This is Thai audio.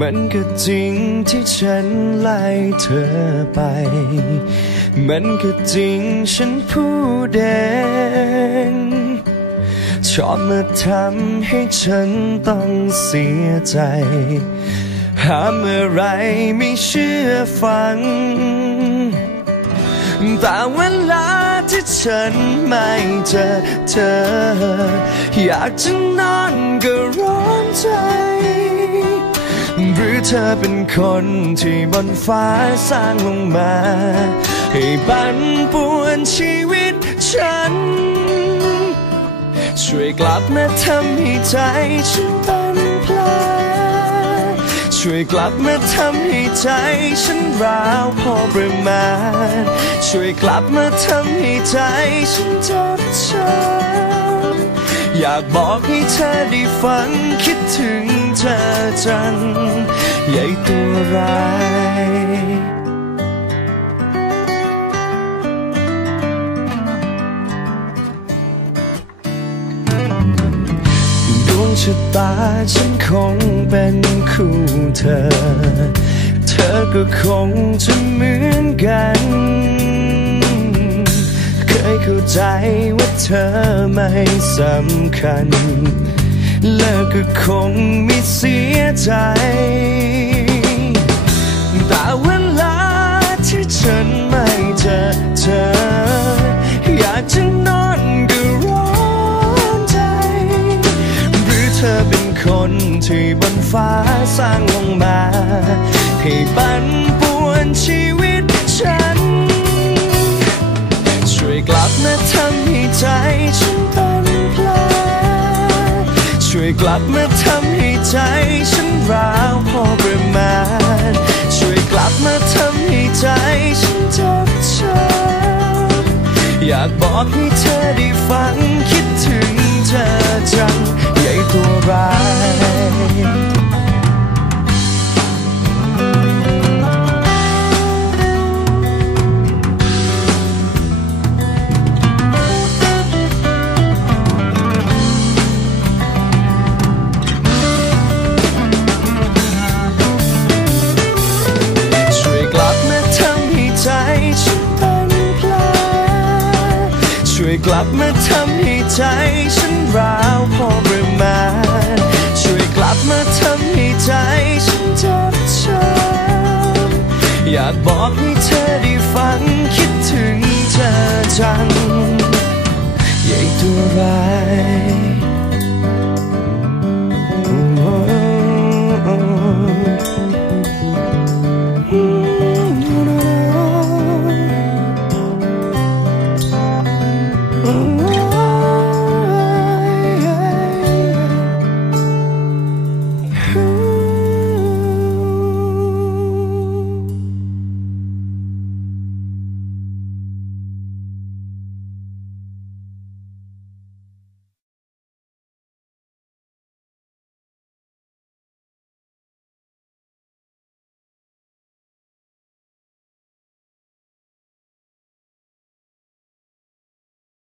มันก็จริงที่ฉันไล่เธอไป มันก็จริงฉันพูดเองชอบมาทำให้ฉันต้องเสียใจห้ามอไรไม่เชื่อฟัง แต่เวลาที่ฉันไม่เจอเธอ อยากจะนอนก็ร้อนใจ รือเธอเป็นคนที่บนฟ้าสร้างลงมา ให้บันป่วนชีวิตฉัน ช่วยกลับมาทำให้ใจฉันเป็นแผลช่วยกลับมาทำให้ใจฉันร้าวพอประมาณ ช่วยกลับมาทำให้ใจฉันเจ็บช้ำ อยากบอกให้เธอได้ฟัง คิดถึงเธอจัง ใหญ่ตัวร้ายดวงชะตาฉันคงเป็นคู่เธอ เธอก็คงจะเหมือนกัน เคยเข้าใจว่าเธอไม่สำคัญ แล้วก็คงไม่เสียใจ แต่เวลาที่ฉันไม่เจอเธอ อยากจะนอนก็ร้อนใจ หรือเธอเป็นคนที่บนฟ้าสร้างลงมา ให้ปันป่วนชีวิต กลับมาทำให้ใจฉันร้าวพอประมาณ ช่วยกลับมาทำให้ใจฉันเจ็บช้ำอยากบอกให้เธอได้ฟัง กลับมาทำให้ใจฉันร้าวพอประมาณ ช่วยกลับมาทำให้ใจฉันเจ็บช้ำอยากบอกให้เธอได้ฟังคิดถึงเธอจังใหญ่ตัวร้าย